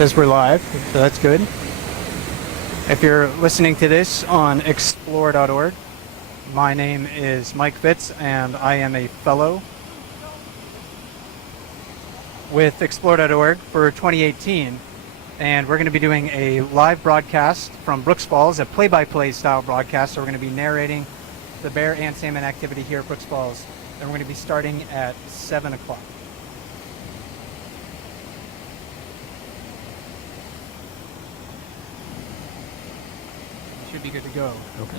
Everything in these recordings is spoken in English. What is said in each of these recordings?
says we're live, so that's good. If you're listening to this on explore.org, my name is Mike Fitz, and I am a fellow with explore.org for 2018. And we're going to be doing a live broadcast from Brooks Falls, a play-by-play style broadcast. So we're going to be narrating the bear and salmon activity here at Brooks Falls. And we're going to be starting at 7 o'clock. Should be good to go. Okay.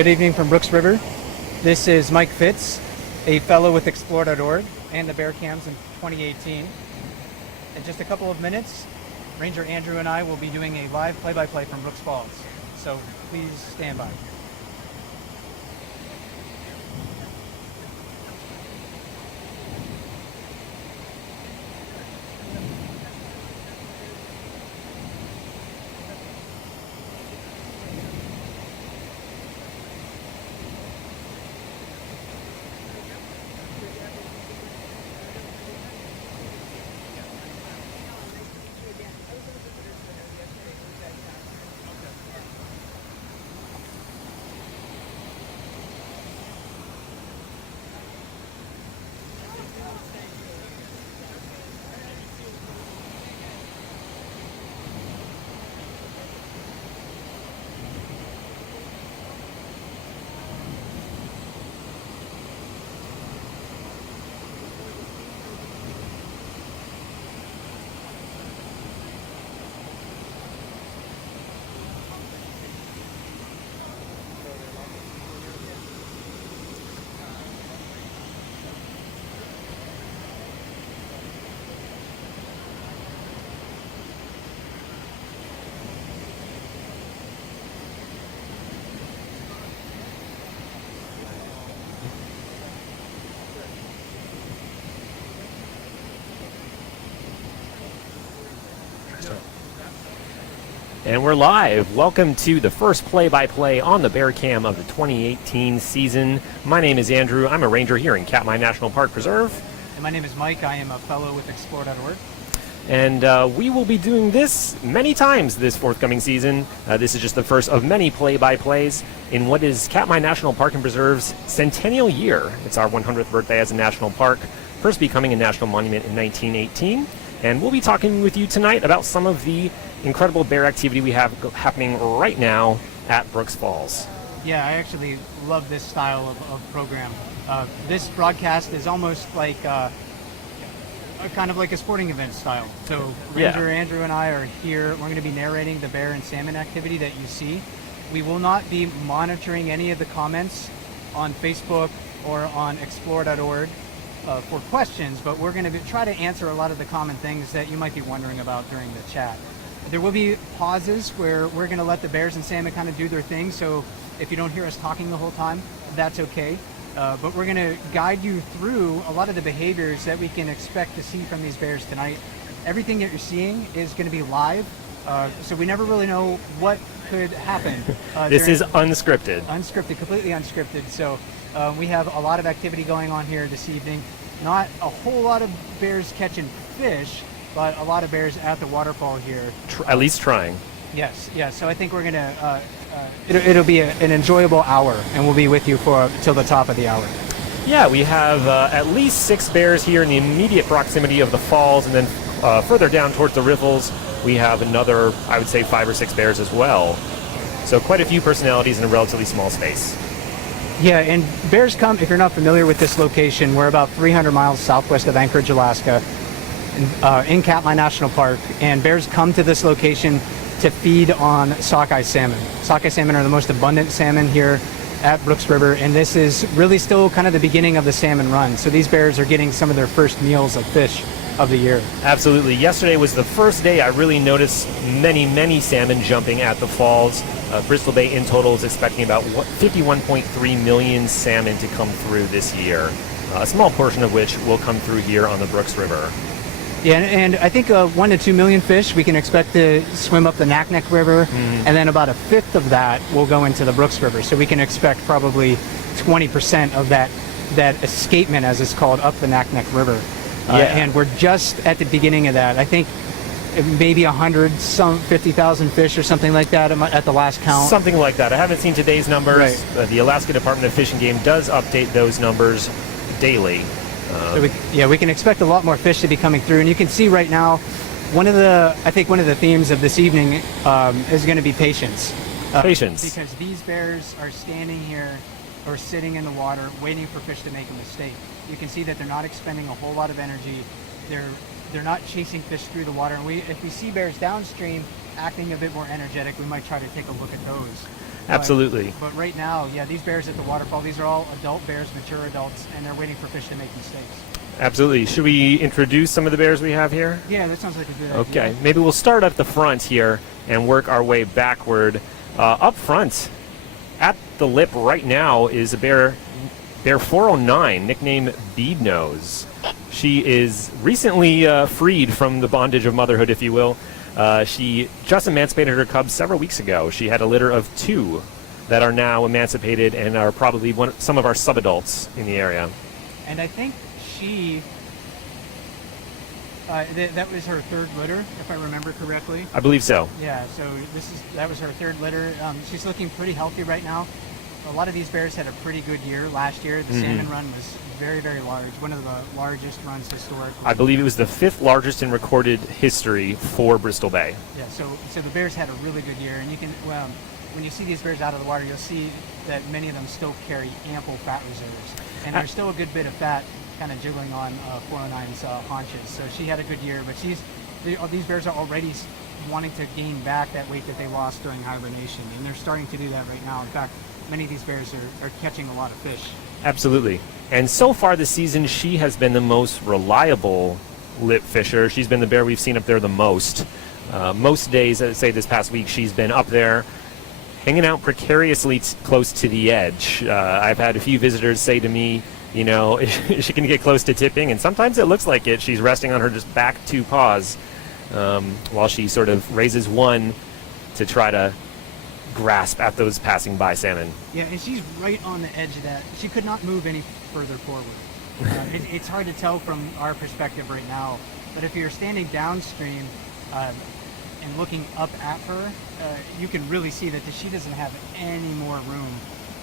Good evening from Brooks River. This is Mike Fitz, a fellow with explore.org and the Bear Cams in 2018. In just a couple of minutes, Ranger Andrew and I will be doing a live play-by-play from Brooks Falls. So please stand by. And we're live. Welcome to the first play-by-play on the Bear Cam of the 2018 season. My name is Andrew. I'm a ranger here in Katmai National Park Preserve. And my name is Mike. I am a fellow with Explore.org. And we will be doing this many times this forthcoming season. This is just the first of many play-by-plays in what is Katmai National Park and Preserve's centennial year. It's our 100th birthday as a national park, first becoming a national monument in 1918. And we'll be talking with you tonight about some of the incredible bear activity we have happening right now at Brooks Falls. Yeah, I actually love this style of program. This broadcast is almost like kind of like a sporting event style. So Ranger Andrew and I are here. We're going to be narrating the bear and salmon activity that you see. We will not be monitoring any of the comments on Facebook or on Explore.org for questions, but we're going to try to answer a lot of the common things that you might be wondering about during the chat. There will be pauses where we're going to let the bears and salmon kind of do their thing, so if you don't hear us talking the whole time, that's okay. But we're going to guide you through a lot of the behaviors that we can expect to see from these bears tonight. Everything that you're seeing is going to be live, so we never really know what could happen. This is unscripted. Unscripted, completely unscripted. So we have a lot of activity going on here this evening. Not a whole lot of bears catching fish, but a lot of bears at the waterfall here. At least trying. Yes. So I think we're going to, it'll be an enjoyable hour, and we'll be with you till the top of the hour. Yeah, we have at least 6 bears here in the immediate proximity of the falls, and then further down towards the riffles, we have another, I would say, 5 or 6 bears as well. So quite a few personalities in a relatively small space. Yeah, and bears come, if you're not familiar with this location, we're about 300 miles southwest of Anchorage, Alaska, in Katmai National Park, and bears come to this location to feed on sockeye salmon. Sockeye salmon are the most abundant salmon here at Brooks River, and this is really still kind of the beginning of the salmon run. So these bears are getting some of their first meals of fish of the year. Absolutely. Yesterday was the first day I really noticed many salmon jumping at the falls. Bristol Bay in total is expecting about 51.3 million salmon to come through this year, a small portion of which will come through here on the Brooks River. Yeah, and I think 1 to 2 million fish we can expect to swim up the Naknek River, and then about 1/5 of that will go into the Brooks River. So we can expect probably 20% of that escapement, as it's called, up the Naknek River. And we're just at the beginning of that. I think maybe 50,000 fish or something like that at the last count. Something like that. I haven't seen today's numbers. Right. The Alaska Department of Fish and Game does update those numbers daily. So we can expect a lot more fish to be coming through. And you can see right now, one of the themes of this evening is going to be patience. Patience. Because these bears are standing here or sitting in the water waiting for fish to make a mistake. You can see that they're not expending a whole lot of energy. They're not chasing fish through the water. And if we see bears downstream acting a bit more energetic, we might try to take a look at those. Absolutely. But right now, these bears at the waterfall, these are all adult bears, mature adults, and they're waiting for fish to make mistakes. Absolutely. Should we introduce some of the bears we have here? Yeah, that sounds like a good idea. Okay, maybe we'll start at the front here and work our way backward. Up front, at the lip right now, is a bear 409, nicknamed Bead Nose. She is recently freed from the bondage of motherhood, if you will. She just emancipated her cubs several weeks ago. She had a litter of 2 that are now emancipated and are probably some of our subadults in the area. And I think that was her 3rd litter, if I remember correctly. I believe so. Yeah, so that was her 3rd litter. She's looking pretty healthy right now. A lot of these bears had a pretty good year last year. The salmon run was very, very large, one of the largest runs historically. I believe it was the 5th largest in recorded history for Bristol Bay. Yeah, so the bears had a really good year, and you can, when you see these bears out of the water, you'll see that many of them still carry ample fat reserves, and there's still a good bit of fat kind of jiggling on 409's haunches. So she had a good year, but these bears are already wanting to gain back that weight that they lost during hibernation, and they're starting to do that right now. In fact, many of these bears are catching a lot of fish. Absolutely. And so far this season, she has been the most reliable lip fisher. She's been the bear we've seen up there the most. Most days, say this past week, she's been up there hanging out precariously close to the edge. I've had a few visitors say to me, she can get close to tipping, and sometimes it looks like it. She's resting on her just back 2 paws. while she sort of raises one to try to grasp at those passing by salmon. Yeah, and she's right on the edge of that. She could not move any further forward. It's hard to tell from our perspective right now, but if you're standing downstream and looking up at her, you can really see that she doesn't have any more room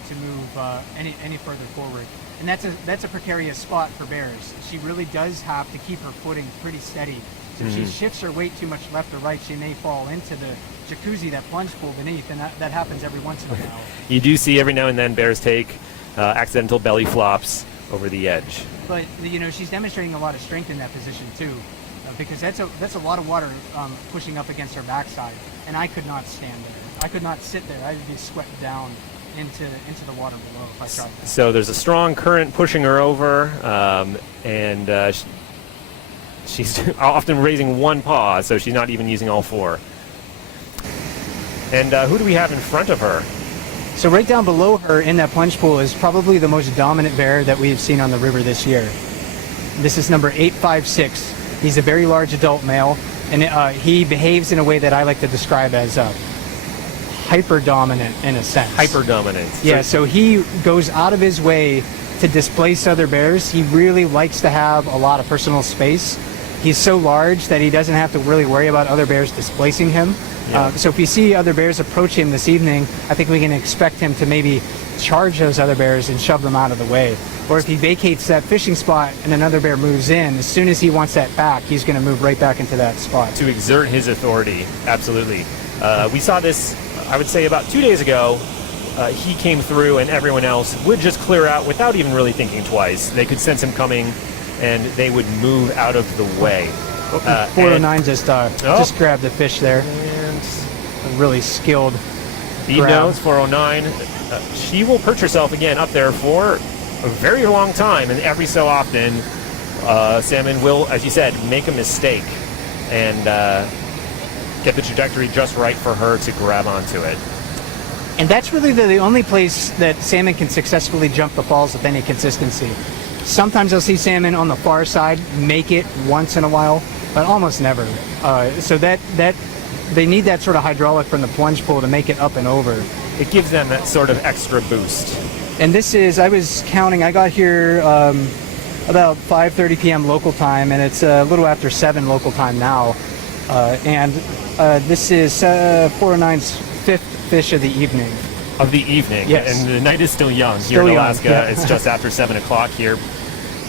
to move any further forward. And that's a precarious spot for bears. She really does have to keep her footing pretty steady. So if she shifts her weight too much left or right, she may fall into the jacuzzi, that plunge pool beneath, and that happens every once in a while. You do see every now and then bears take accidental belly flops over the edge. But she's demonstrating a lot of strength in that position too, because that's a lot of water pushing up against her backside, and I could not stand there. I could not sit there. I would be swept down into the water below if I tried that. So there's a strong current pushing her over, and she's often raising one paw, so she's not even using all four. And who do we have in front of her? So right down below her in that plunge pool is probably the most dominant bear that we've seen on the river this year. This is number 856. He's a very large adult male, and he behaves in a way that I like to describe as hyper-dominant in a sense. Hyper-dominant. Yeah, so he goes out of his way to displace other bears. He really likes to have a lot of personal space. He's so large that he doesn't have to really worry about other bears displacing him. Yeah. So if we see other bears approach him this evening, I think we can expect him to maybe charge those other bears and shove them out of the way. Or if he vacates that fishing spot and another bear moves in, as soon as he wants that back, he's going to move right back into that spot. To exert his authority, absolutely. We saw this, I would say, about 2 days ago. He came through and everyone else would just clear out without even really thinking twice. They could sense him coming and they would move out of the way. 409 just grabbed the fish there. And A really skilled Bead grab. Nose, 409. She will perch herself again up there for a very long time, and every so often, salmon will, as you said, make a mistake and get the trajectory just right for her to grab onto it. And that's really the only place that salmon can successfully jump the falls with any consistency. Sometimes I'll see salmon on the far side make it once in a while, but almost never. So that they need that sort of hydraulic from the plunge pool to make it up and over. It gives them that sort of extra boost. And this is, I was counting, I got here about 5:30 p.m. local time, and it's a little after 7 local time now. This is 409's fifth fish of the evening. Of the evening. Yes. And the night is still young Still here in young, Alaska. yeah. It's just after 7 o'clock here,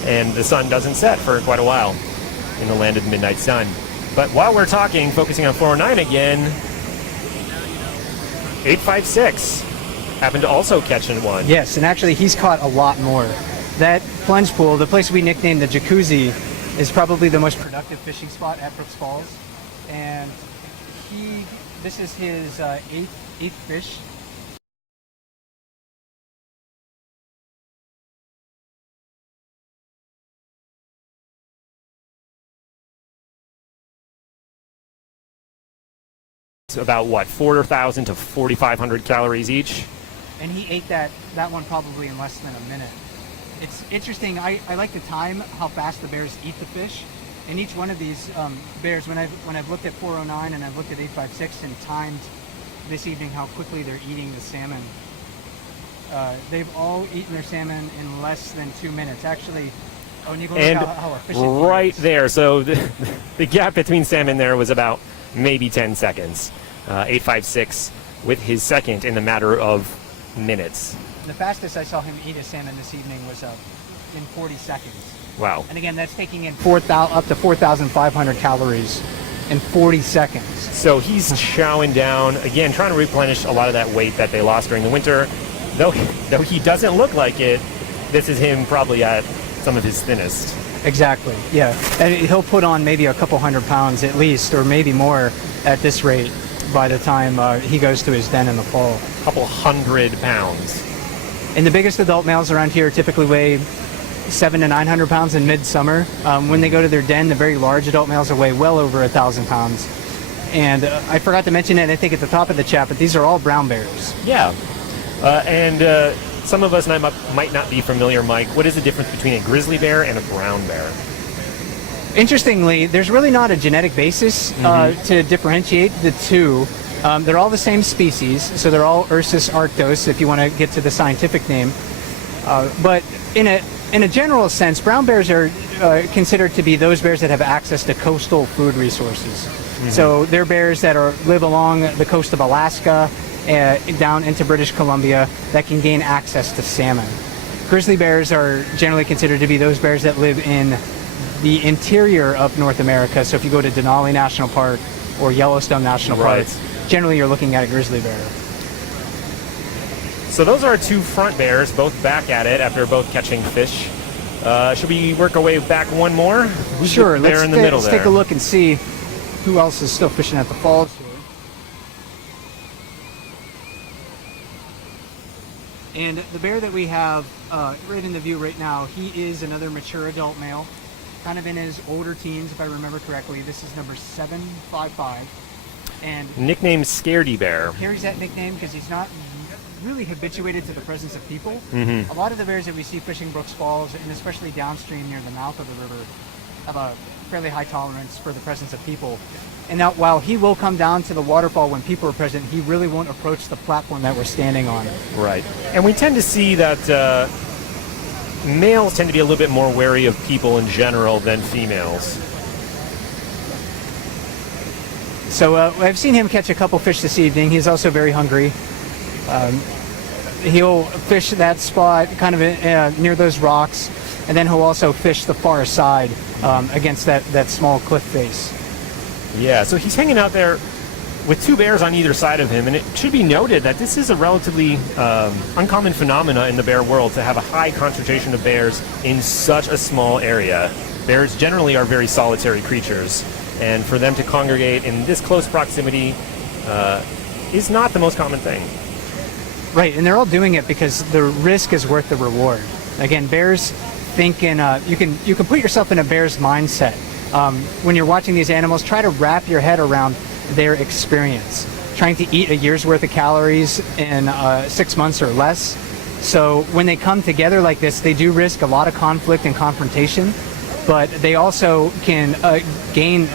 and the sun doesn't set for quite a while in the land of the midnight sun. But while we're talking, focusing on 409 again, 856 happened to also catch in one. Yes, and actually he's caught a lot more. That plunge pool, the place we nicknamed the Jacuzzi, is probably the most productive fishing spot at Brooks Falls. And this is his eighth fish. It's about, what, 4,000 to 4,500 calories each? And he ate that one probably in less than a minute. It's interesting. I like to time how fast the bears eat the fish. And each one of these bears, when I've looked at 409 and I've looked at 856 and timed this evening how quickly they're eating the salmon, they've all eaten their salmon in less than 2 minutes. Actually, when you go look And how efficient he right is. there, so the gap between salmon there was about maybe 10 seconds. 856 with his second in a matter of minutes. The fastest I saw him eat a salmon this evening was in 40 seconds. Wow. And again, that's taking in up to 4,500 calories in 40 seconds. So he's chowing down, again, trying to replenish a lot of that weight that they lost during the winter. Though he doesn't look like it, this is him probably at some of his thinnest. Exactly, yeah. And he'll put on maybe a couple 100 pounds at least, or maybe more at this rate by the time he goes to his den in the fall. A couple 100 pounds. And the biggest adult males around here typically weigh 700 to 900 pounds in midsummer. When they go to their den, the very large adult males will weigh well over 1,000 pounds. And I forgot to mention it, I think at the top of the chat, but these are all brown bears. Yeah. And some of us might not be familiar, Mike. What is the difference between a grizzly bear and a brown bear? Interestingly, there's really not a genetic basis to differentiate the two. They're all the same species, so they're all Ursus arctos, if you want to get to the scientific name. But in a general sense, brown bears are considered to be those bears that have access to coastal food resources. So they're bears that live along the coast of Alaska, down into British Columbia, that can gain access to salmon. Grizzly bears are generally considered to be those bears that live in the interior of North America. So if you go to Denali National Park or Yellowstone National Park, generally you're looking at a grizzly bear. So those are our two front bears, both back at it after both catching fish. Should we work our way back one more? Who's Sure, the bear in the middle let's there? take a look and see who else is still fishing at the falls here. And the bear that we have right in the view right now, he is another mature adult male, kind of in his older teens, if I remember correctly. This is number 755. And Nicknamed Scaredy Bear. carries that nickname because he's not really habituated to the presence of people. Mm-hmm. A lot of the bears that we see fishing Brooks Falls, and especially downstream near the mouth of the river, have a fairly high tolerance for the presence of people. And now, while he will come down to the waterfall when people are present, he really won't approach the platform that we're standing on. Right. And we tend to see that males tend to be a little bit more wary of people in general than females. So I've seen him catch a couple fish this evening. He's also very hungry. He'll fish that spot kind of near those rocks, and then he'll also fish the far side against that small cliff face. Yeah, so he's hanging out there with two bears on either side of him, and it should be noted that this is a relatively uncommon phenomena in the bear world to have a high concentration of bears in such a small area. Bears generally are very solitary creatures, and for them to congregate in this close proximity is not the most common thing. Right, and they're all doing it because the risk is worth the reward. Again, bears think in you can put yourself in a bear's mindset. When you're watching these animals, try to wrap your head around their experience. Trying to eat a year's worth of calories in 6 months or less. So when they come together like this, they do risk a lot of conflict and confrontation, but they also can gain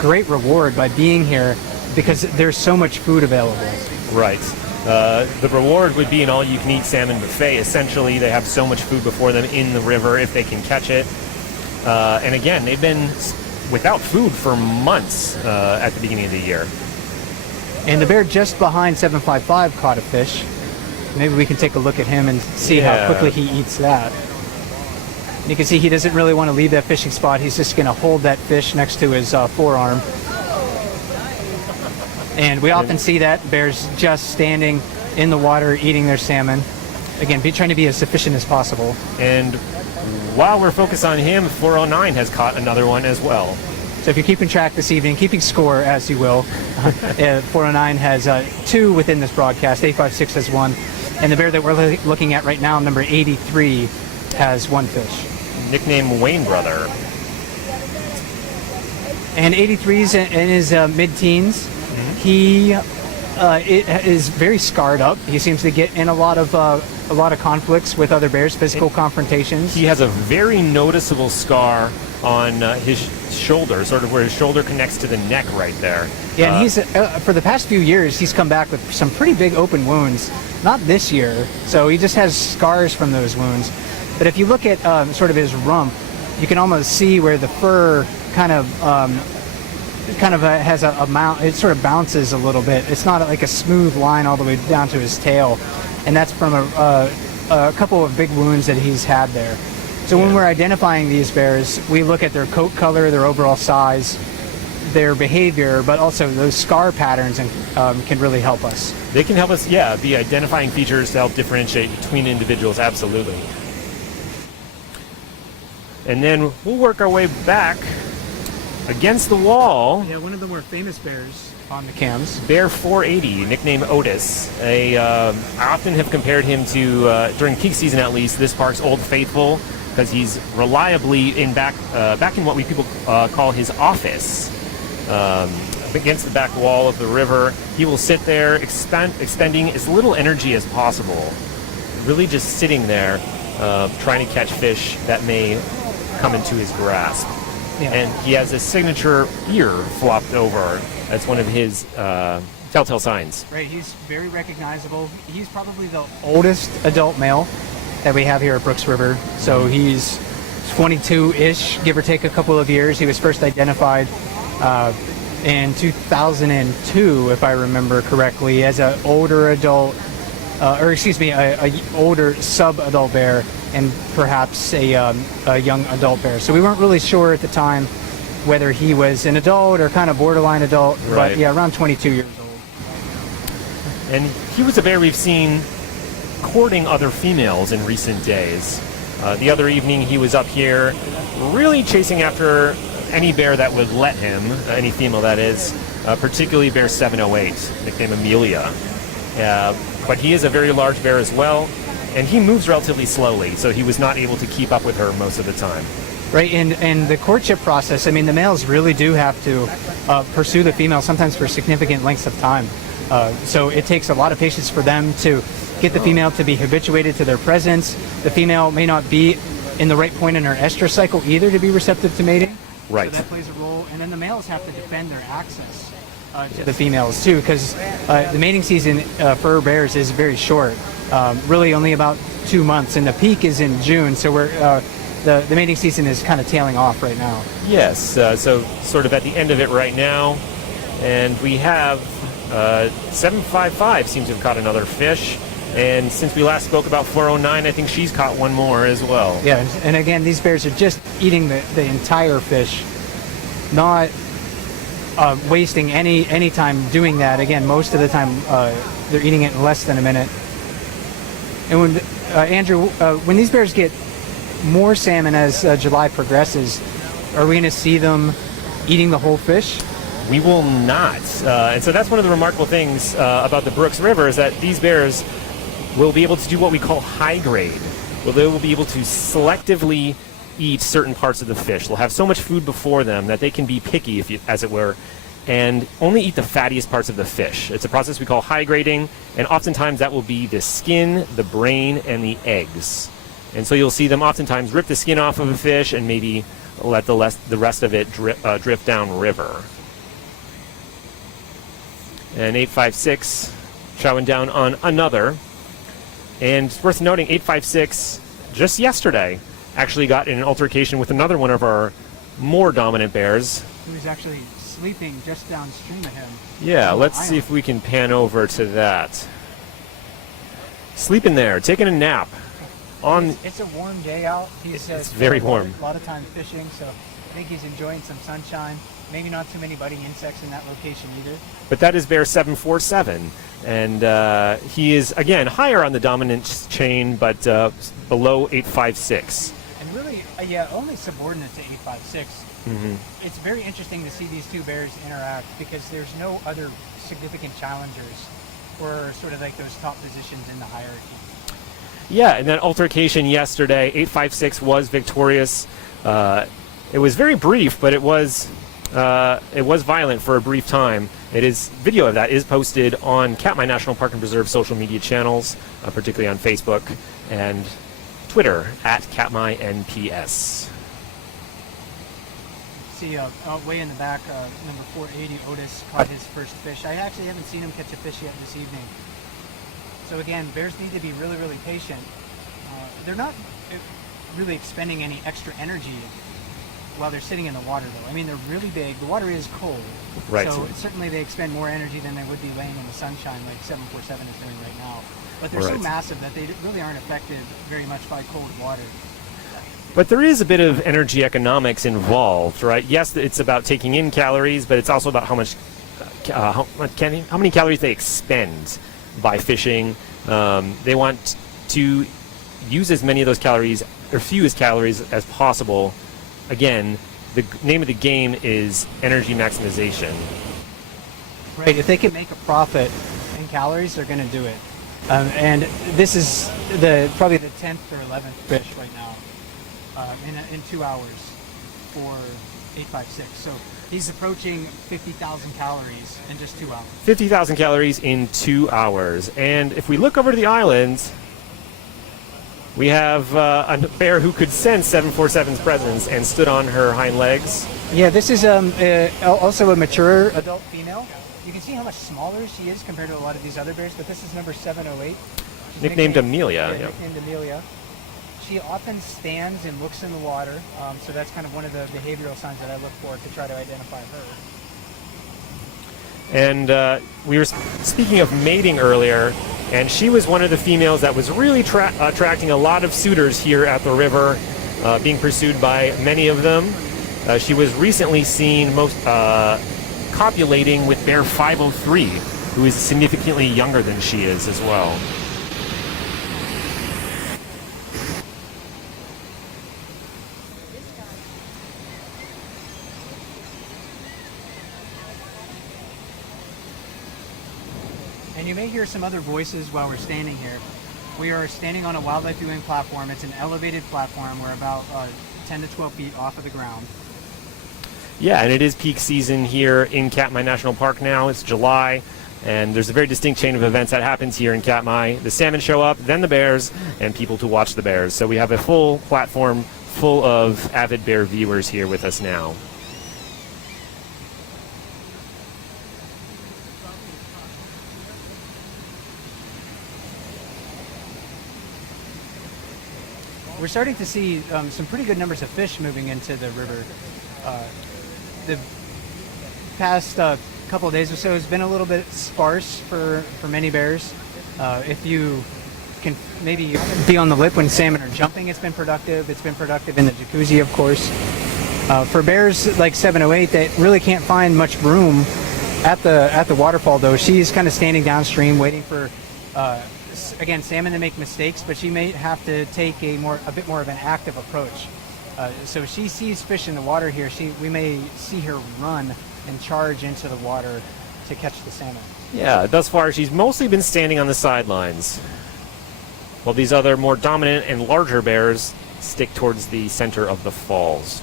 great reward by being here because there's so much food available. Right. The reward would be an all-you-can-eat salmon buffet. Essentially, they have so much food before them in the river if they can catch it. And again, they've been without food for months at the beginning of the year. And the bear just behind 755 caught a fish. Maybe we can take a look at him and see how quickly he eats that. And you can see he doesn't really want to leave that fishing spot. He's just going to hold that fish next to his forearm. And we often see that bears just standing in the water eating their salmon. Again, trying to be as efficient as possible. And while we're focused on him, 409 has caught another one as well. So if you're keeping track this evening, keeping score as you will, 409 has two within this broadcast, 856 has one, and the bear that we're looking at right now, number 83, has one fish. Nicknamed Wayne Brother. And 83's in his mid-teens. He is very scarred up. He seems to get in a lot of conflicts with other bears, physical confrontations. He has a very noticeable scar on his shoulder, sort of where his shoulder connects to the neck right there. Yeah, and he's for the past few years, he's come back with some pretty big open wounds. Not this year, so he just has scars from those wounds. But if you look at sort of his rump, you can almost see where the fur kind of has a mount. It sort of bounces a little bit. It's not like a smooth line all the way down to his tail, and that's from a couple of big wounds that he's had there. So when we're identifying these bears, we look at their coat color, their overall size, their behavior, but also those scar patterns and can really help us. They can help us, be identifying features to help differentiate between individuals, absolutely. And then we'll work our way back against the wall. Yeah, one of the more famous bears on the cams. Bear 480, nicknamed Otis. I often have compared him to, during peak season at least, this park's Old Faithful, because he's reliably back in what we people call his office. Against the back wall of the river, he will sit there expending as little energy as possible. Really just sitting there, trying to catch fish that may come into his grasp. Yeah. And he has a signature ear flopped over. That's one of his telltale signs. Right, he's very recognizable. He's probably the oldest adult male that we have here at Brooks River. So he's 22-ish, give or take a couple of years. He was first identified in 2002, if I remember correctly, as an older adult, a older sub-adult bear, and perhaps a young adult bear. So we weren't really sure at the time whether he was an adult or kind of borderline adult, Right. but yeah, around 22 years old. And he was a bear we've seen courting other females in recent days. The other evening he was up here really chasing after any bear that would let him, any female that is, particularly bear 708, nicknamed Amelia. But he is a very large bear as well, and he moves relatively slowly, so he was not able to keep up with her most of the time. Right, and the courtship process, I mean, the males really do have to pursue the female sometimes for significant lengths of time. So it takes a lot of patience for them to get the female to be habituated to their presence. The female may not be in the right point in her estrus cycle either to be receptive to mating. Right. So that plays a role. And then the males have to defend their access to the females too, because the mating season for bears is very short, really only about 2 months, and the peak is in June. So the mating season is kind of tailing off right now. Yes, so sort of at the end of it right now, and we have 755 seems to have caught another fish, and since we last spoke about 409, I think she's caught one more as well. Yeah, and again, these bears are just eating the entire fish, not wasting any time doing that. Again, most of the time they're eating it in less than a minute. And when Andrew, when these bears get more salmon as July progresses, are we going to see them eating the whole fish? We will not. And so that's one of the remarkable things about the Brooks River is that these bears will be able to do what we call high grade. Well, they will be able to selectively eat certain parts of the fish. They'll have so much food before them that they can be picky, as it were, and only eat the fattiest parts of the fish. It's a process we call high grading, and oftentimes that will be the skin, the brain, and the eggs. And so you'll see them oftentimes rip the skin off of a fish and maybe let the rest of it drift down river. And 856 chowing down on another. And it's worth noting, 856 just yesterday actually got in an altercation with another one of our more dominant bears. He was actually sleeping just downstream of him. Yeah, let's see if we can pan over to that. Sleeping there, taking a nap. It's a warm day out. It's very warm. A lot of time fishing, so I think he's enjoying some sunshine. Maybe not too many biting insects in that location either. But that is bear 747, and he is, again, higher on the dominance chain, but below 856. And really, only subordinate to 856. Mm-hmm. It's very interesting to see these two bears interact because there's no other significant challengers or sort of like those top positions in the hierarchy. Yeah, in that altercation yesterday, 856 was victorious. It was very brief, but it was violent for a brief time. Video of that is posted on Katmai National Park and Preserve social media channels, particularly on Facebook and Twitter at Katmai NPS. See, way in the back, number 480, Otis caught his first fish. I actually haven't seen him catch a fish yet this evening. So again, bears need to be really, really patient. They're not really expending any extra energy while they're sitting in the water, though. I mean, they're really big. The water is cold. Right. So certainly they expend more energy than they would be laying in the sunshine like 747 is doing right now. But they're so Right. massive that they really aren't affected very much by cold water. But there is a bit of energy economics involved, right? Yes, it's about taking in calories, but it's also about how many calories they expend by fishing. They want to use as many of those calories, or few as calories as possible. Again, the name of the game is energy maximization. Right. If they can make a profit in calories, they're going to do it. And this is probably the 10th or 11th fish right now in 2 hours for 856. So he's approaching 50,000 calories in just 2 hours. 50,000 calories in 2 hours. And if we look over to the island, We have a bear who could sense 747's presence and stood on her hind legs. Yeah, this is also a mature adult female. You can see how much smaller she is compared to a lot of these other bears, but this is number 708. She's Nicknamed Amelia. Yeah, Yeah. nicknamed Amelia. She often stands and looks in the water, so that's kind of one of the behavioral signs that I look for to try to identify her. And we were speaking of mating earlier, and she was one of the females that was really attracting a lot of suitors here at the river, being pursued by many of them. She was recently seen copulating with bear 503, who is significantly younger than she is as well. And you may hear some other voices while we're standing here. We are standing on a wildlife viewing platform. It's an elevated platform. We're about 10 to 12 feet off of the ground. Yeah, and it is peak season here in Katmai National Park now. It's July, and there's a very distinct chain of events that happens here in Katmai. The salmon show up, then the bears, and people to watch the bears. So we have a full platform full of avid bear viewers here with us now. We're starting to see some pretty good numbers of fish moving into the river. The past couple of days or so has been a little bit sparse for many bears. If you can maybe be on the lip when salmon are jumping, it's been productive. It's been productive in the jacuzzi, of course. For bears like 708 that really can't find much room at the waterfall, though, she's kind of standing downstream waiting for again, salmon to make mistakes, but she may have to take a bit more of an active approach. So if she sees fish in the water here, we may see her run and charge into the water to catch the salmon. Yeah, thus far she's mostly been standing on the sidelines, while these other more dominant and larger bears stick towards the center of the falls.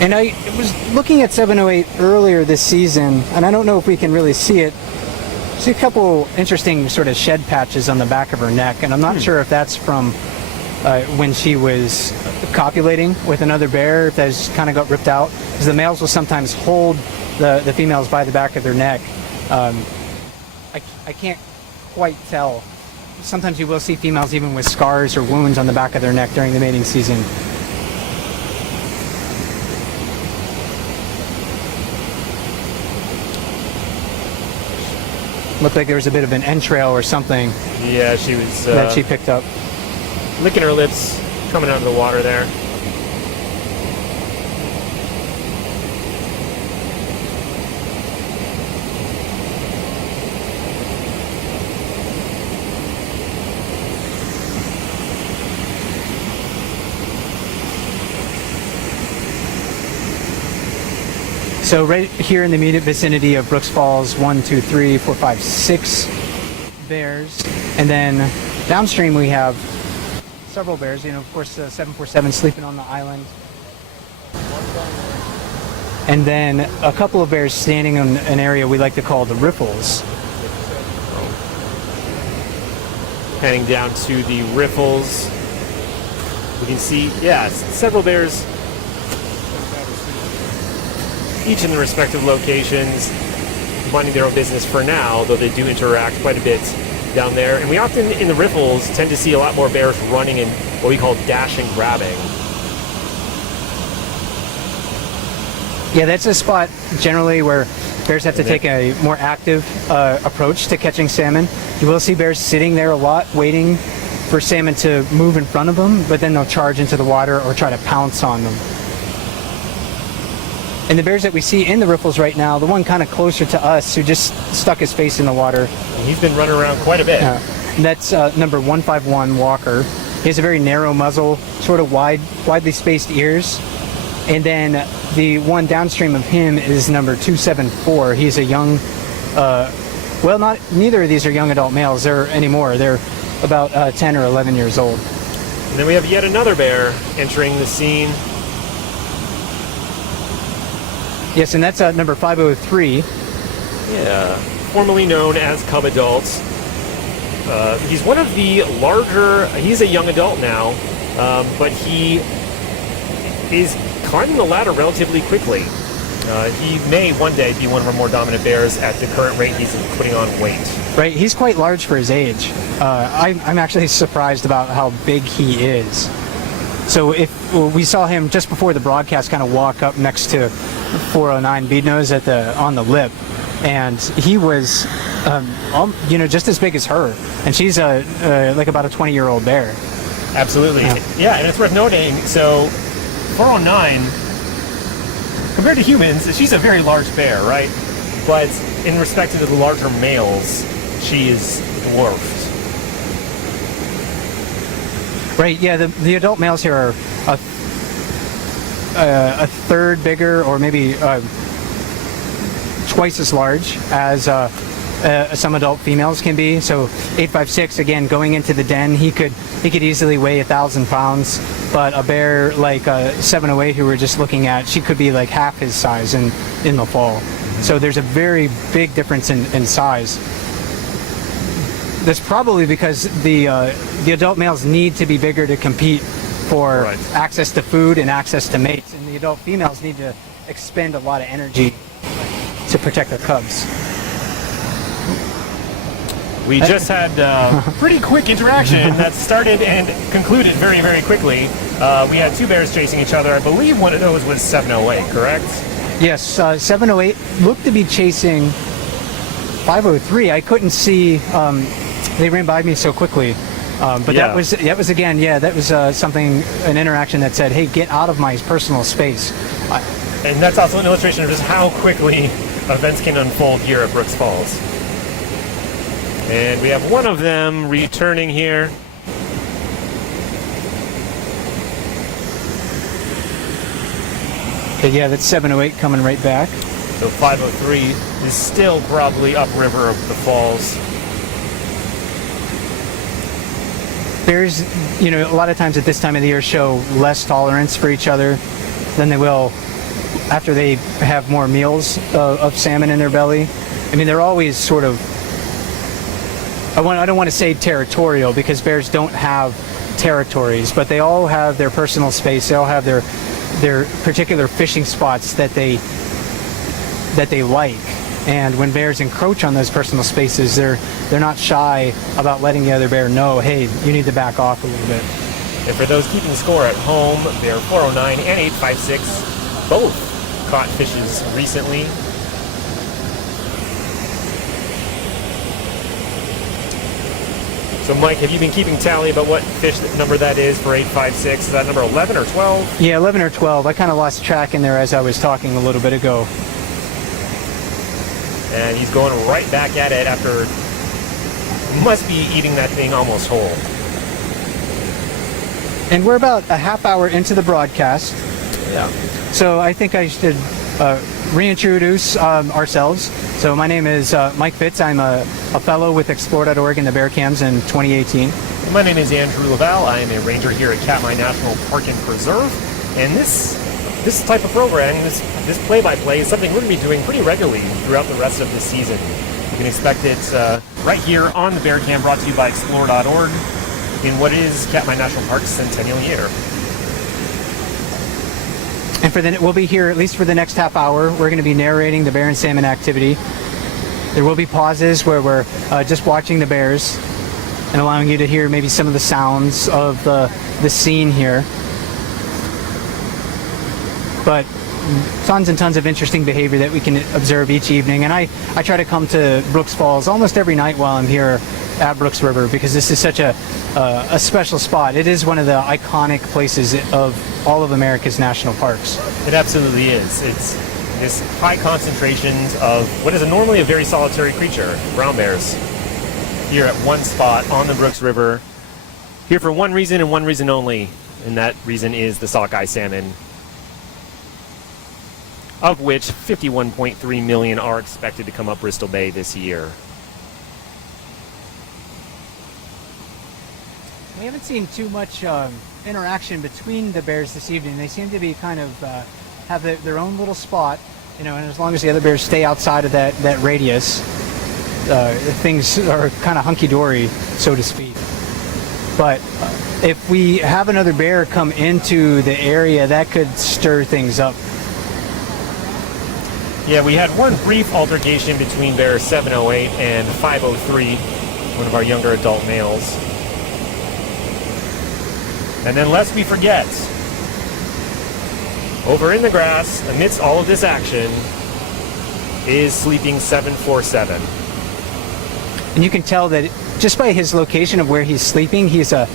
And I was looking at 708 earlier this season, and I don't know if we can really see it. See a couple interesting sort of shed patches on the back of her neck, and I'm not sure if that's from when she was copulating with another bear, if that's kind of got ripped out. Because the males will sometimes hold the females by the back of their neck. I can't quite tell. Sometimes you will see females even with scars or wounds on the back of their neck during the mating season. Looked like there was a bit of an entrail or something Yeah, she was that she picked up. licking her lips, coming out of the water there. So right here in the immediate vicinity of Brooks Falls, 1, 2, 3, 4, 5, 6 bears. And then downstream we have several bears. You know, of course, 747 sleeping on the island. And then a couple of bears standing in an area we like to call the riffles. Heading down to the riffles. We can see, yeah, several bears, each in their respective locations, minding their own business for now, though they do interact quite a bit down there. And we often, in the riffles, tend to see a lot more bears running and what we call dashing grabbing. Yeah, that's a spot generally where bears have to take a more active approach to catching salmon. You will see bears sitting there a lot, waiting for salmon to move in front of them, but then they'll charge into the water or try to pounce on them. And the bears that we see in the riffles right now, the one kind of closer to us who just stuck his face in the water. He's been running around quite a bit. That's number 151 Walker. He has a very narrow muzzle, sort of widely spaced ears. And then the one downstream of him is number 274. He's a young, neither of these are young adult males anymore. They're about 10 or 11 years old. And then we have yet another bear entering the scene. Yes, and that's number 503. Yeah, formerly known as cub adult. He's one of the larger, he's a young adult now, but he is climbing the ladder relatively quickly. He may one day be one of our more dominant bears at the current rate he's putting on weight. Right, he's quite large for his age. I'm actually surprised about how big he is. So if we saw him just before the broadcast kind of walk up next to 409 Beadnose on the lip, and he was, just as big as her, and she's like about a 20-year-old bear. Absolutely, yeah, and it's worth noting. So 409, compared to humans, she's a very large bear, right? But in respect to the larger males, she is dwarfed. Right, yeah, the adult males here are a third bigger, or maybe twice as large as some adult females can be. So 856, again, going into the den, he could easily weigh 1,000 pounds. But a bear like 708, who we're just looking at, she could be like half his size in the fall. So there's a very big difference in size. That's probably because the adult males need to be bigger to compete for access to food and access to mates, and the adult females need to expend a lot of energy to protect their cubs. We just had a pretty quick interaction that started and concluded very, very quickly. We had two bears chasing each other. I believe one of those was 708, correct? Yes, 708 looked to be chasing 503. I couldn't see. They ran by me so quickly. But that was again, that was an interaction that said, hey, get out of my personal space. And that's also an illustration of just how quickly events can unfold here at Brooks Falls. And we have one of them returning here. Okay, yeah, that's 708 coming right back. So 503 is still probably upriver of the falls. Bears, a lot of times at this time of the year show less tolerance for each other than they will after they have more meals of salmon in their belly. I mean, they're always sort of, I don't want to say territorial, because bears don't have territories, but they all have their personal space. They all have their particular fishing spots that they like. And when bears encroach on those personal spaces, they're not shy about letting the other bear know, hey, you need to back off a little bit. And for those keeping score at home, bear 409 and 856 both caught fishes recently. So Mike, have you been keeping tally about what fish number that is for 856? Is that number 11 or 12? Yeah, 11 or 12. I kind of lost track in there as I was talking a little bit ago. And he's going right back at it after must be eating that thing almost whole. And we're about a half hour into the broadcast. Yeah. So I think I should reintroduce ourselves. So my name is Mike Fitz. I'm a fellow with Explore.org in the Bear Cams in 2018. My name is Andrew Laval. I am a ranger here at Katmai National Park and Preserve. And this type of programming, this play-by-play, is something we're going to be doing pretty regularly throughout the rest of the season. You can expect it right here on the Bear Cam, brought to you by Explore.org in what is Katmai National Park's centennial year. And we'll be here at least for the next half hour. We're going to be narrating the bear and salmon activity. There will be pauses where we're just watching the bears and allowing you to hear maybe some of the sounds of the scene here. But tons and tons of interesting behavior that we can observe each evening. And I try to come to Brooks Falls almost every night while I'm here at Brooks River, because this is such a special spot. It is one of the iconic places of all of America's national parks. It absolutely is. It's this high concentrations of what is normally a very solitary creature, brown bears, here at one spot on the Brooks River, here for one reason and one reason only, and that reason is the sockeye salmon, of which 51.3 million are expected to come up Bristol Bay this year. We haven't seen too much interaction between the bears this evening. They seem to be kind of have their own little spot, and as long as the other bears stay outside of that radius. things are kind of hunky-dory, so to speak. But if we have another bear come into the area, that could stir things up. Yeah, we had one brief altercation between bear 708 and 503, one of our younger adult males. And then lest we forget, over in the grass, amidst all of this action, is sleeping 747. And you can tell that just by his location of where he's sleeping, he's a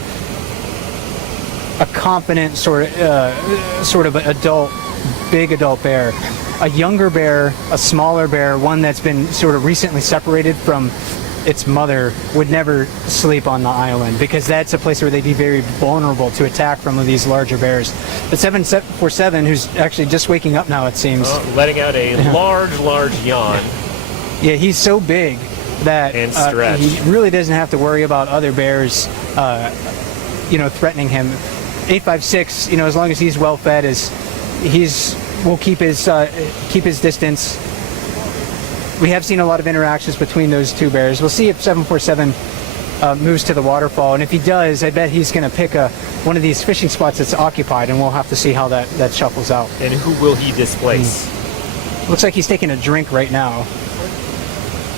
confident sort of adult, big adult bear. A younger bear, a smaller bear, one that's been sort of recently separated from its mother would never sleep on the island, because that's a place where they'd be very vulnerable to attack from these larger bears. But 747, who's actually just waking up now, it seems. Letting out a large yawn. Yeah, he's so big that and stretched. He really doesn't have to worry about other bears, threatening him. 856, as long as he's well fed, will keep his distance. We have seen a lot of interactions between those two bears. We'll see if 747 moves to the waterfall, and if he does, I bet he's going to pick one of these fishing spots that's occupied, and we'll have to see how that shuffles out. And who will he displace? Looks like he's taking a drink right now.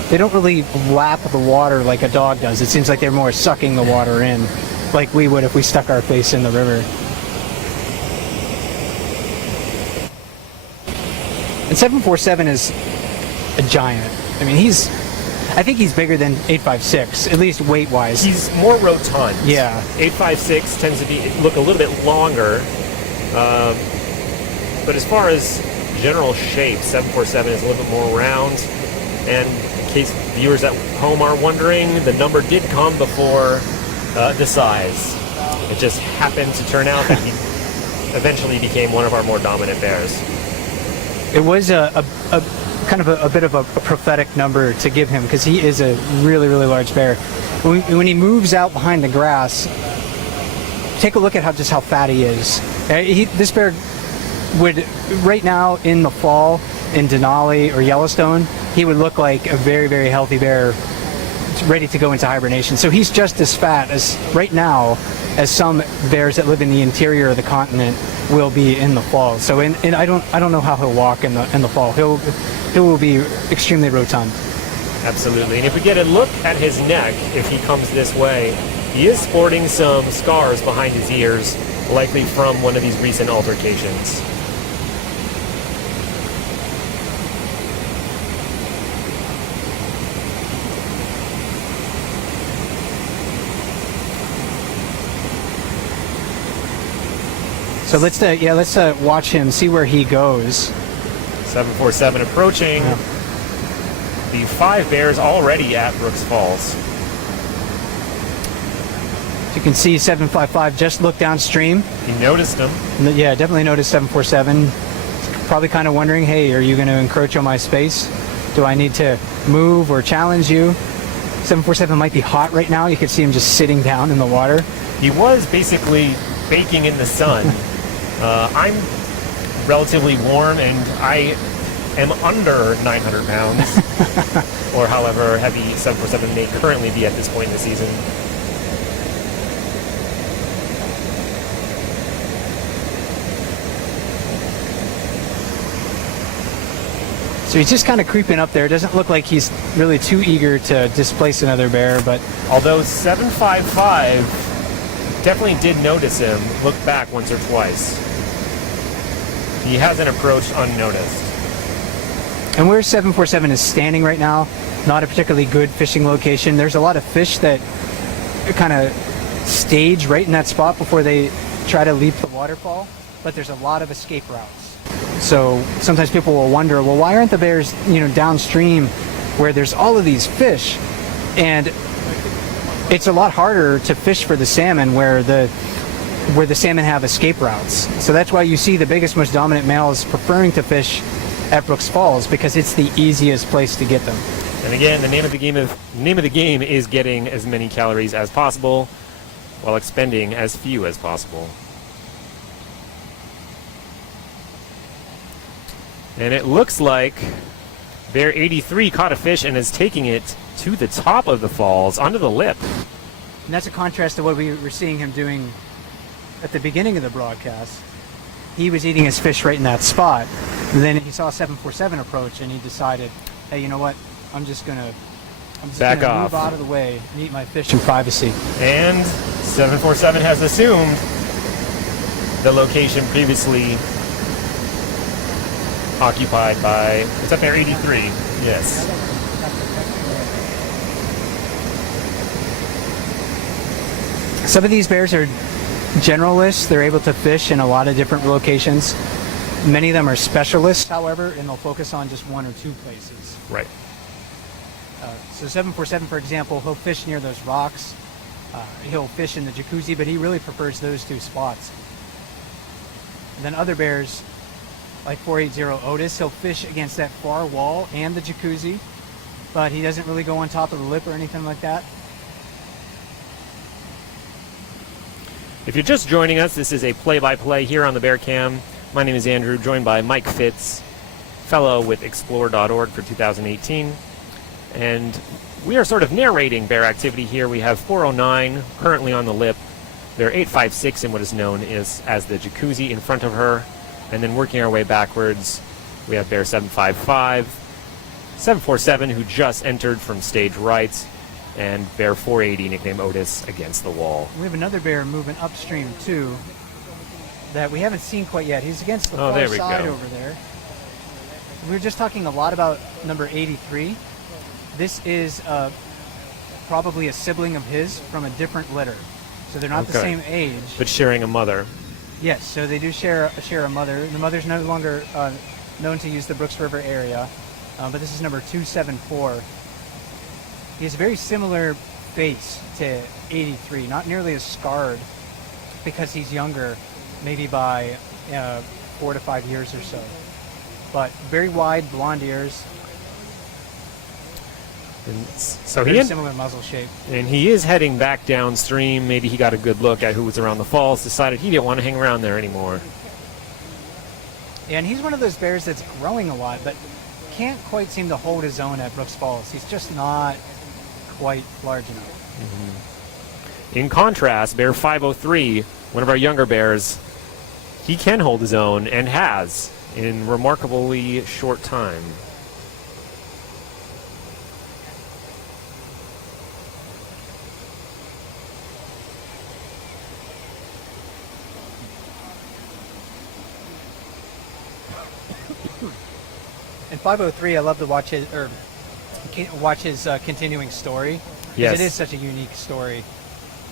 They don't really lap the water like a dog does. It seems like they're more sucking the water in, like we would if we stuck our face in the river. And 747 is a giant. I mean, I think he's bigger than 856, at least weight-wise. He's more rotund. Yeah. 856 tends to look a little bit longer, but as far as general shape, 747 is a little bit more round. And in case viewers at home are wondering, the number did come before the size. It just happened to turn out that he eventually became one of our more dominant bears. It was a kind of a bit of a prophetic number to give him, because he is a really, really large bear. When he moves out behind the grass, take a look at how fat he is. This bear would, right now in the fall in Denali or Yellowstone, he would look like a very, very healthy bear ready to go into hibernation. So he's just as fat as right now as some bears that live in the interior of the continent will be in the fall. So and I don't know how he'll walk in the fall. He will be extremely rotund. Absolutely. And if we get a look at his neck, if he comes this way, he is sporting some scars behind his ears, likely from one of these recent altercations. So let's watch him, see where he goes. 747 approaching the 5 bears already at Brooks Falls. As you can see, 755 just looked downstream. He noticed him. Yeah, definitely noticed 747. Probably kind of wondering, hey, are you going to encroach on my space? Do I need to move or challenge you? 747 might be hot right now. You could see him just sitting down in the water. He was basically baking in the sun. I'm relatively warm, and I am under 900 pounds, or however heavy 747 may currently be at this point in the season. So he's just kind of creeping up there. It doesn't look like he's really too eager to displace another bear, but although 755 definitely did notice him, looked back once or twice. He hasn't approached unnoticed. And where 747 is standing right now, not a particularly good fishing location. There's a lot of fish that kind of stage right in that spot before they try to leap the waterfall, but there's a lot of escape routes. So sometimes people will wonder, well, why aren't the bears, downstream where there's all of these fish? And it's a lot harder to fish for the salmon where the salmon have escape routes. So that's why you see the biggest, most dominant males preferring to fish at Brooks Falls, because it's the easiest place to get them. And again, the name of the game is getting as many calories as possible while expending as few as possible. And it looks like Bear 83 caught a fish and is taking it to the top of the falls, onto the lip. And that's a contrast to what we were seeing him doing at the beginning of the broadcast. He was eating his fish right in that spot. And then he saw 747 approach, and he decided, hey, you know what? I'm just gonna Back move off. out of the way and eat my fish in privacy. And 747 has assumed the location previously occupied by, it's up there, 83. Yes. Some of these bears are generalists. They're able to fish in a lot of different locations. Many of them are specialists, however, and they'll focus on just one or two places. Right. So 747, for example, he'll fish near those rocks. He'll fish in the jacuzzi, but he really prefers those two spots. And then other bears, like 480 Otis, he'll fish against that far wall and the jacuzzi, but he doesn't really go on top of the lip or anything like that. If you're just joining us, this is a play-by-play here on the Bear Cam. My name is Andrew, joined by Mike Fitz, fellow with Explore.org for 2018. And we are sort of narrating bear activity here. We have 409 currently on the lip. There are 856 in what is known as the jacuzzi in front of her. And then working our way backwards, we have bear 755, 747, who just entered from stage right, and bear 480, nicknamed Otis, against the wall. We have another bear moving upstream too that we haven't seen quite yet. He's against the Oh, far there we side go. over there. We were just talking a lot about number 83. This is probably a sibling of his from a different litter. So they're not the Okay. same age. But sharing a mother. Yes, so they do share a mother. The mother's no longer known to use the Brooks River area, but this is number 274. He has a very similar face to 83, not nearly as scarred because he's younger, maybe by 4 to 5 years or so. But very wide blonde ears, And so very he similar muzzle shape. and he is heading back downstream. Maybe he got a good look at who was around the falls, decided he didn't want to hang around there anymore. And he's one of those bears that's growing a lot, but can't quite seem to hold his own at Brooks Falls. He's just not quite large enough. In contrast, bear 503, one of our younger bears, he can hold his own and has in remarkably short time. And 503, I love to watch his continuing story. 'Cause Yes. It is such a unique story.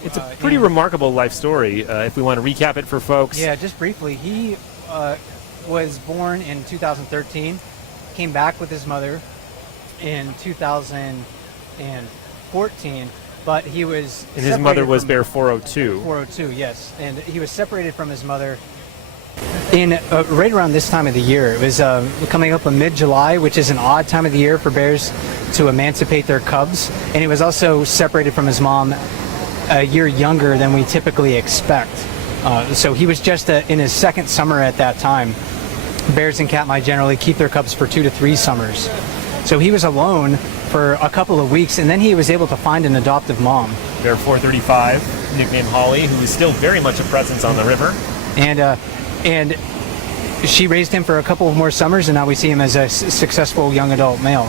It's a pretty and- remarkable life story. If we want to recap it for folks. Yeah, just briefly, he was born in 2013, came back with his mother in 2014, but he was And his mother separated was from- bear 402. 402, yes. And he was separated from his mother in right around this time of the year. It was coming up in mid-July, which is an odd time of the year for bears to emancipate their cubs. And he was also separated from his mom a year younger than we typically expect. So he was just in his second summer at that time. Bears in Katmai generally keep their cubs for 2 to 3 summers. So he was alone for a couple of weeks, and then he was able to find an adoptive mom. Bear 435, nicknamed Holly, who is still very much a presence on the river. And she raised him for a couple of more summers, and now we see him as a successful young adult male.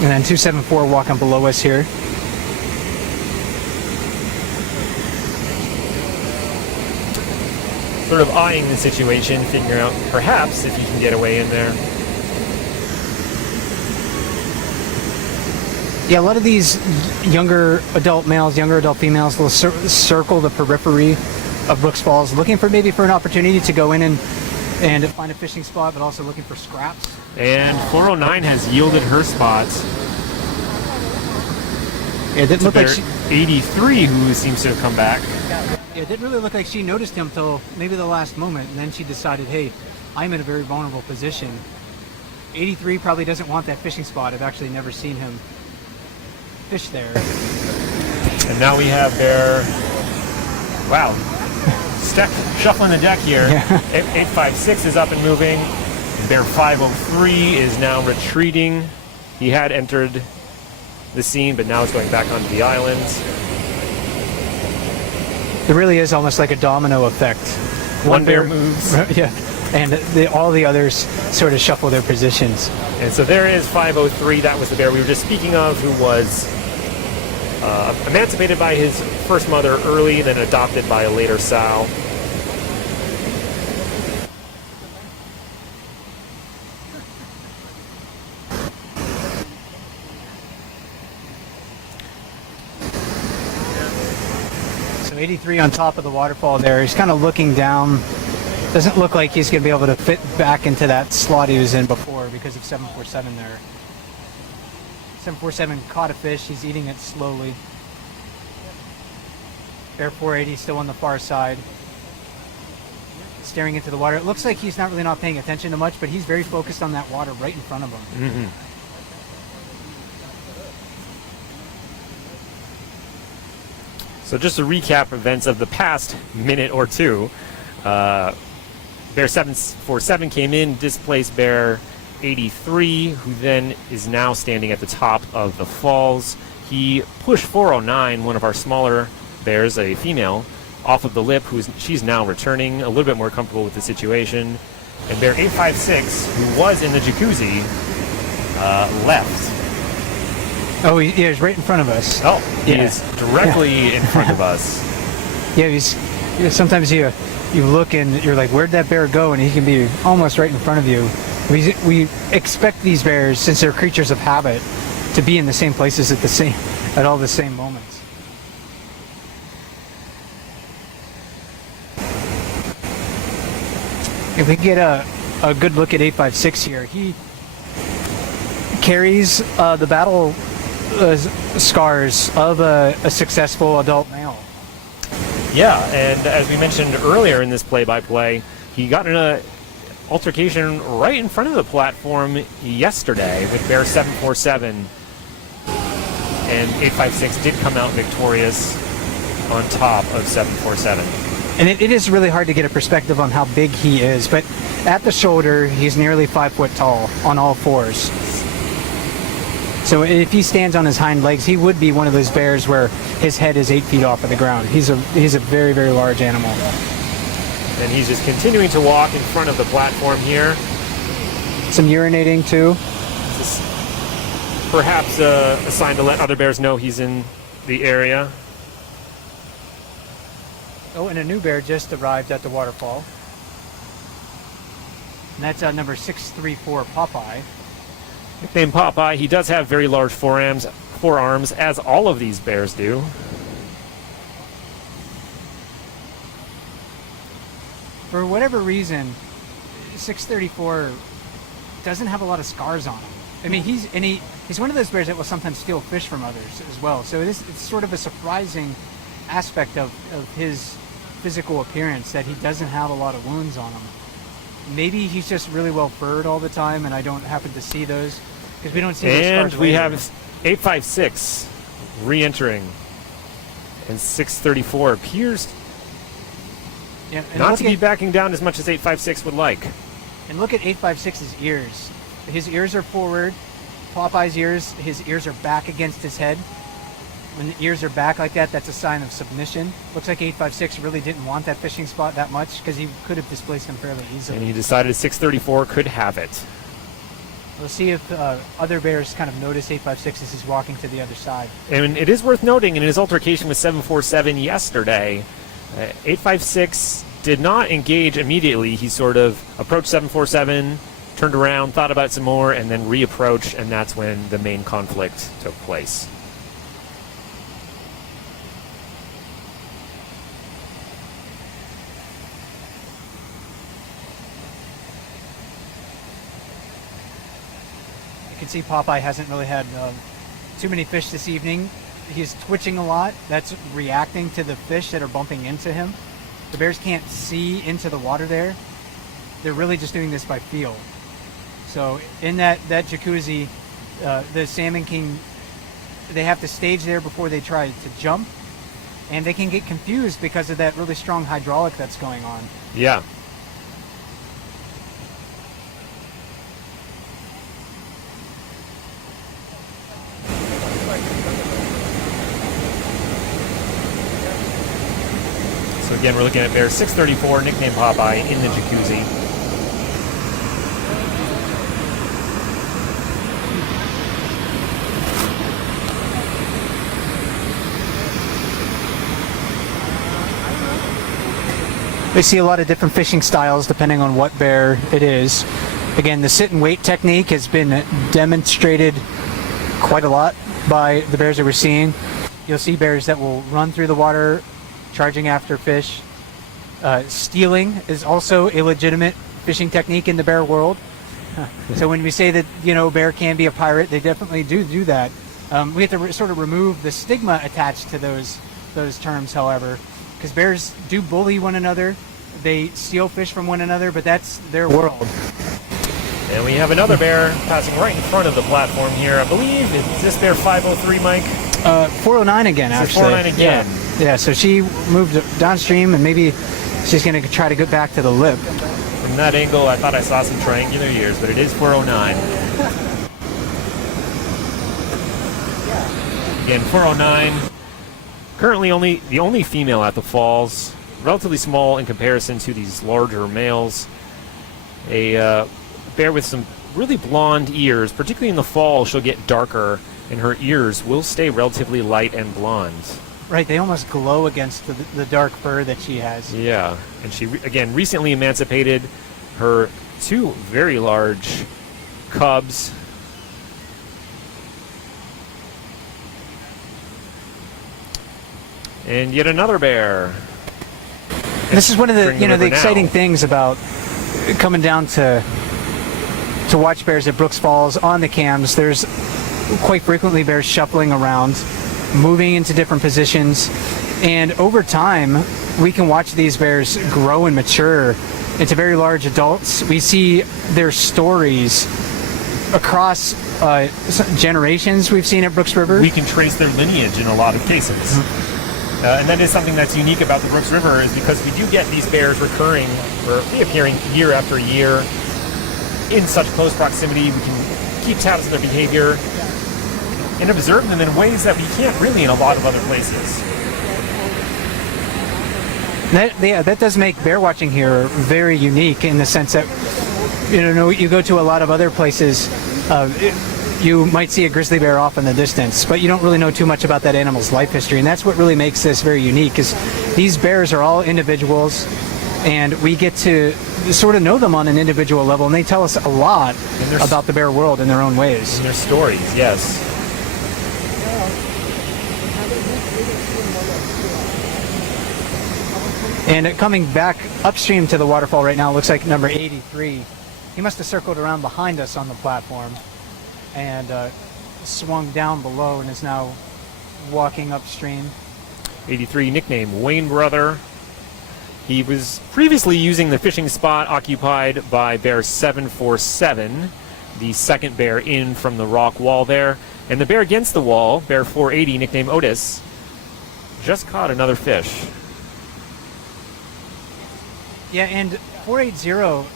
And then 274 walking below us here. Sort of eyeing the situation, figuring out perhaps if he can get away in there. Yeah, a lot of these younger adult males, younger adult females will circle the periphery of Brooks Falls, looking for maybe for an opportunity to go in and find a fishing spot, but also looking for scraps. And 409 has yielded her spot. Yeah, it didn't look like Bear she, 83, who seems to have come back. it didn't really look like she noticed him till maybe the last moment, and then she decided, hey, I'm in a very vulnerable position. 83 probably doesn't want that fishing spot. I've actually never seen him fish there. And now we have bear. Wow. Shuffling the deck here. Yeah. 856 is up and moving. Bear 503 is now retreating. He had entered the scene, but now it's going back onto the island. It really is almost like a domino effect. One bear moves. Yeah, and all the others sort of shuffle their positions. And so there is 503. That was the bear we were just speaking of, who was emancipated by his first mother early, then adopted by a later sow. So 83 on top of the waterfall there. He's kind of looking down. Doesn't look like he's going to be able to fit back into that slot he was in before because of 747 there. 747 caught a fish. He's eating it slowly. Bear 480 still on the far side, staring into the water. It looks like he's not really not paying attention to much, but he's very focused on that water right in front of him. Mm-hmm. So just to recap events of the past minute or two, Bear 747 came in, displaced Bear 83, who then is now standing at the top of the falls. He pushed 409, one of our smaller bears, a female, off of the lip. She's now returning, a little bit more comfortable with the situation. And Bear 856, who was in the jacuzzi, left. Oh, he's right in front of us. Oh, he is directly in front of us. Yeah, sometimes you look and you're like, where'd that bear go? And he can be almost right in front of you. We expect these bears, since they're creatures of habit, to be in the same places at all the same moments. If we get a good look at 856 here, he carries the battle scars of a successful adult male. Yeah, and as we mentioned earlier in this play-by-play, he got in an altercation right in front of the platform yesterday with Bear 747, and 856 did come out victorious on top of 747. And it is really hard to get a perspective on how big he is, but at the shoulder, he's nearly 5 foot tall on all fours. So if he stands on his hind legs, he would be one of those bears where his head is 8 feet off of the ground. He's a very, very large animal. And he's just continuing to walk in front of the platform here. Some urinating too. This is perhaps a sign to let other bears know he's in the area. Oh, and a new bear just arrived at the waterfall. And that's number 634, Popeye. Nicknamed Popeye, he does have very large forearms, as all of these bears do. For whatever reason, 634 doesn't have a lot of scars on him. I mean, he's one of those bears that will sometimes steal fish from others as well. So it's sort of a surprising aspect of his physical appearance that he doesn't have a lot of wounds on him. Maybe he's just really well furred all the time, and I don't happen to see those because we don't see those scars. And we have 856 re-entering, and 634 appears not to be backing down as much as 856 would like. And look at 856's ears. His ears are forward. Popeye's ears, his ears are back against his head. When the ears are back like that, that's a sign of submission. Looks like 856 really didn't want that fishing spot that much because he could have displaced him fairly easily. And he decided 634 could have it. We'll see if other bears kind of notice 856 as he's walking to the other side. And it is worth noting, in his altercation with 747 yesterday, 856 did not engage immediately. He sort of approached 747, turned around, thought about some more, and then reapproached, and that's when the main conflict took place. You can see Popeye hasn't really had too many fish this evening. He's twitching a lot. That's reacting to the fish that are bumping into him. The bears can't see into the water there. They're really just doing this by feel. So in that jacuzzi, the Salmon King, they have to stage there before they try to jump. And they can get confused because of that really strong hydraulic that's going on. Yeah. Again, we're looking at bear 634, nicknamed Popeye, in the jacuzzi. We see a lot of different fishing styles depending on what bear it is. Again, the sit and wait technique has been demonstrated quite a lot by the bears that we're seeing. You'll see bears that will run through the water charging after fish. Stealing is also a legitimate fishing technique in the bear world. So when we say that, you know, bear can be a pirate, they definitely do that. We have to sort of remove the stigma attached to those terms, however, because bears do bully one another. They steal fish from one another, but that's their world. And we have another bear passing right in front of the platform here. I believe, is this bear 503, Mike? 409 again, This is actually. 409 again. Yeah, so she moved downstream, and maybe she's going to try to get back to the lip. From that angle, I thought I saw some triangular ears, but it is 409. Again, 409. Currently the only female at the falls. Relatively small in comparison to these larger males. A bear with some really blonde ears, particularly in the fall, she'll get darker, and her ears will stay relatively light and blonde. Right, they almost glow against the dark fur that she has. Yeah, and she, again, recently emancipated her two very large cubs. And yet another bear. This is one of the Entering the the river exciting now. things about coming down to watch bears at Brooks Falls on the cams. There's quite frequently bears shuffling around, moving into different positions, and over time we can watch these bears grow and mature into very large adults. We see their stories across generations we've seen at Brooks River. We can trace their lineage in a lot of cases. And that is something that's unique about the Brooks River, is because we do get these bears recurring or reappearing year after year in such close proximity. We can keep tabs of their behavior and observe them in ways that we can't really in a lot of other places. That does make bear watching here very unique in the sense that you go to a lot of other places, you might see a grizzly bear off in the distance, but you don't really know too much about that animal's life history, and that's what really makes this very unique. Is these bears are all individuals, and we get to sort of know them on an individual level, and they tell us a lot about the bear world in their own ways. In their stories, yes. And coming back upstream to the waterfall right now, looks like number 83. He must have circled around behind us on the platform and swung down below and is now walking upstream. 83, nickname Wayne Brother. He was previously using the fishing spot occupied by bear 747, the second bear in from the rock wall there. And the bear against the wall, bear 480, nicknamed Otis, just caught another fish. Yeah, and 480,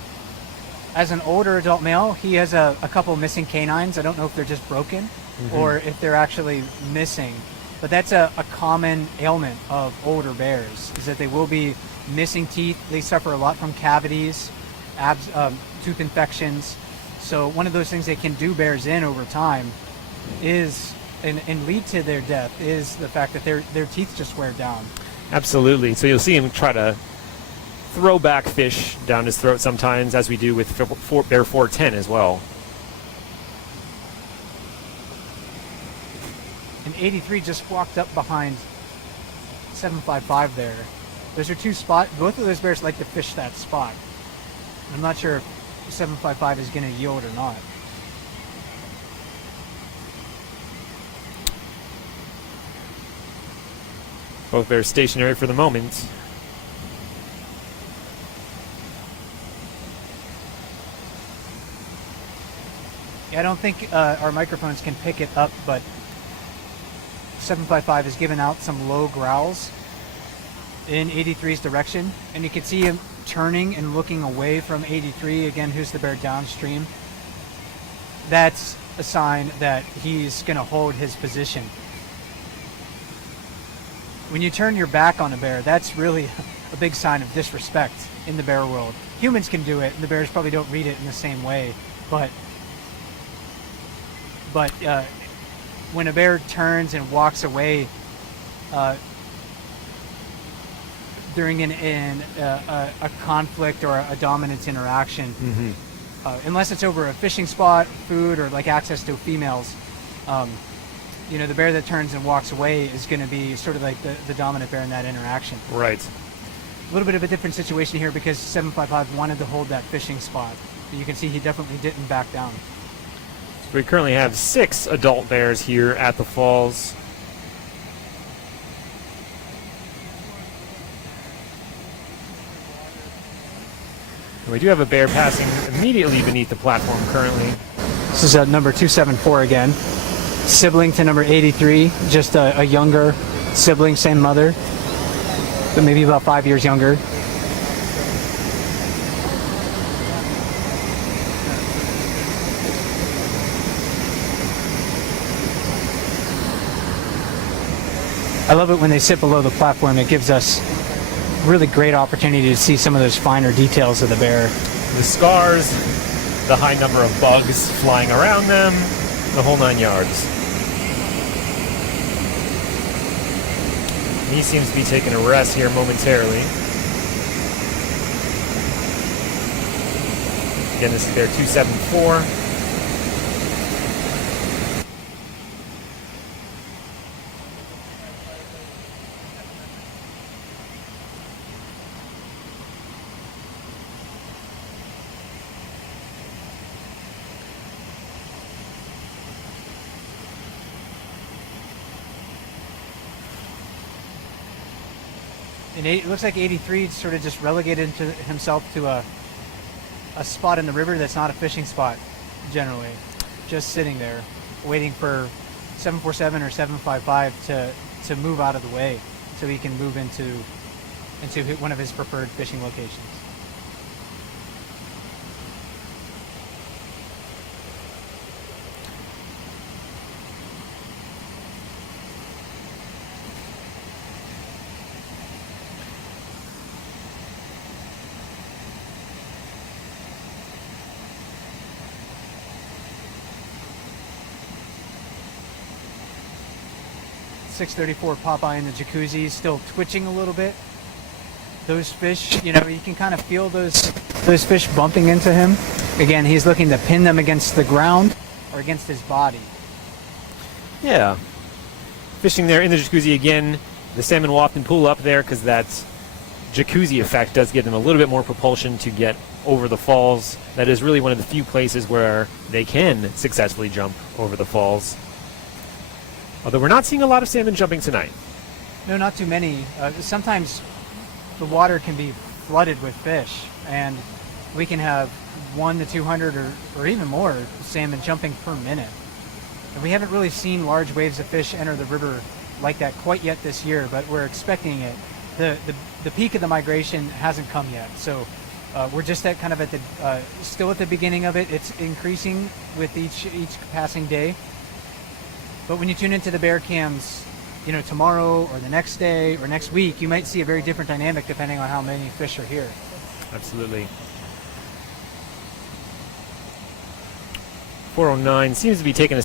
as an older adult male, he has a couple missing canines. I don't know if they're just broken or if they're actually missing. But that's a common ailment of older bears, is that they will be missing teeth. They suffer a lot from cavities, tooth infections. So one of those things they can do bears in over time is, and lead to their death, is the fact that their teeth just wear down. Absolutely. So you'll see him try to throw back fish down his throat sometimes, as we do with bear 410 as well. And 83 just walked up behind 755 there. Those are two spots. Both of those bears like to fish that spot. I'm not sure if 755 is going to yield or not. Both bears stationary for the moment. Yeah, I don't think our microphones can pick it up, but 755 has given out some low growls in 83's direction, and you can see him turning and looking away from 83, again, who's the bear downstream. That's a sign that he's going to hold his position. When you turn your back on a bear, that's really a big sign of disrespect in the bear world. Humans can do it, and the bears probably don't read it in the same way. But when a bear turns and walks away during a conflict or a dominance interaction, unless it's over a fishing spot, food, or like access to females, the bear that turns and walks away is going to be sort of like the dominant bear in that interaction. Right. A little bit of a different situation here because 755 wanted to hold that fishing spot. But you can see he definitely didn't back down. So we currently have 6 adult bears here at the falls. And we do have a bear passing immediately beneath the platform currently. This is number 274 again. Sibling to number 83, just a younger sibling, same mother, but maybe about 5 years younger. I love it when they sit below the platform. It gives us really great opportunity to see some of those finer details of the bear. The scars, the high number of bugs flying around them, the whole 9 yards. He seems to be taking a rest here momentarily. Again, this is bear 274. And it looks like 83 sort of just relegated himself to a spot in the river that's not a fishing spot, generally. Just sitting there, waiting for 747 or 755 to move out of the way so he can move into one of his preferred fishing locations. .634 Popeye in the jacuzzi, still twitching a little bit. Those fish, you can kind of feel those fish bumping into him. Again, he's looking to pin them against the ground or against his body. Yeah. Fishing there in the jacuzzi again. The salmon will often pull up there because that jacuzzi effect does give them a little bit more propulsion to get over the falls. That is really one of the few places where they can successfully jump over the falls. Although we're not seeing a lot of salmon jumping tonight. No, not too many. Sometimes the water can be flooded with fish, and we can have 100 to 200 or even more salmon jumping per minute. And we haven't really seen large waves of fish enter the river like that quite yet this year, but we're expecting it. The peak of the migration hasn't come yet, so we're just still at the beginning of it. It's increasing with each passing day. But when you tune into the bear cams, tomorrow or the next day or next week, you might see a very different dynamic depending on how many fish are here. Absolutely. 409 seems to be taking a